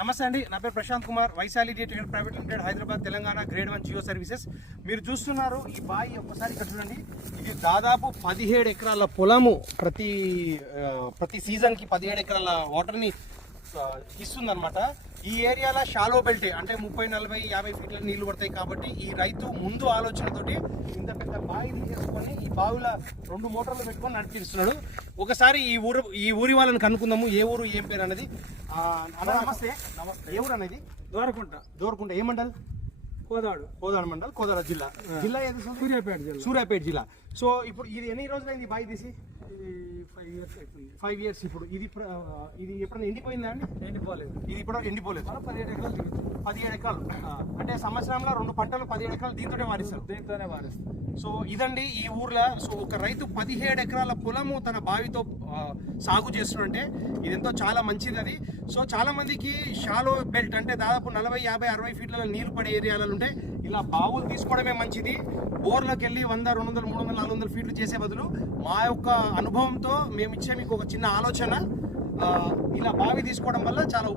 నమస్తే అండి. నా పేరు Prashant Kumar. Vaishali dated private limited Hyderabad Telangana grade one Jio services. మీరు చూస్తున్నారు ఈ బావి ఒక్కసారి ఇక్కడ చూడండి. ఇది దాదాపు పదిహేడు ఎకరాల పొలము. ప్రతి ప్రతి సీజన్కి పదిహేడు ఎకరాల వాటర్ని ఇస్తుందన్నమాట. ఈ ఏరియాలో షాలో బెల్ట్ అంటే ముప్పై నలభై యాభై ఫీట్ల నీళ్ళు పడతాయి కాబట్టి ఈ రైతు ముందు ఆలోచనతోటి ఇంత పెద్ద బావి తీసేసుకొని ఈ బావిల రెండు మోటార్లు పెట్టుకొని నడిపిస్తున్నాడు. ఒకసారి ఈ ఊరు ఈ ఊరి వాళ్ళని కనుక్కుందాము ఏ ఊరు ఏం పేరు అనేది నమస్తే. నమస్తే. ఏ ఊరు అనేది దోరకుంట. ఏ మండల్ కోదాడు. కోదాడ మండల్ కోదాడ జిల్లా. జిల్లా ఏది సార్? సూర్యాపేట జిల్లా. సూర్యాపేట జిల్లా. సో ఇప్పుడు ఇది ఎన్ని రోజులైంది బావి తీసి? ఫైవ్ ఇయర్స్ అయిపోయింది. ఫైవ్ ఇయర్స్ ఇప్పుడు. ఇది ఇది ఎప్పుడైనా ఎండిపోయిందా అండి? ఎండిపోలేదు. ఇది ఇప్పుడు ఎండిపోలేదు. పదిహేడు ఎకరాలు దిగుతుంది పదిహేడు ఎకరాలు. అంటే సంవత్సరంలో రెండు పంటలు పదిహేడు ఎకరాలు దీంతోనే వారిస్తారు. దీంతోనే వారిస్తాం సో ఇదండి ఈ ఊర్లో సో ఒక రైతు పదిహేడు ఎకరాల పొలము తన బావితో సాగు ఇది ఎంతో చాలా మంచిది అది. సో చాలా మందికి షాలో బెల్ట్ అంటే దాదాపు నలభై యాభై అరవై ఫీట్ల నీరు పడే ఏరియాలలో ఉంటే ఇలా బావులు తీసుకోవడమే మంచిది. బోర్లోకి వెళ్ళి వంద రెండు వందలు మూడు వందలు నాలుగు వందల ఫీట్లు చేసే బదులు మా యొక్క అనుభవంతో మేము ఇచ్చే మీకు ఒక చిన్న ఆలోచన. ఆ, ఇలా బావి తీసుకోవడం వల్ల చాలా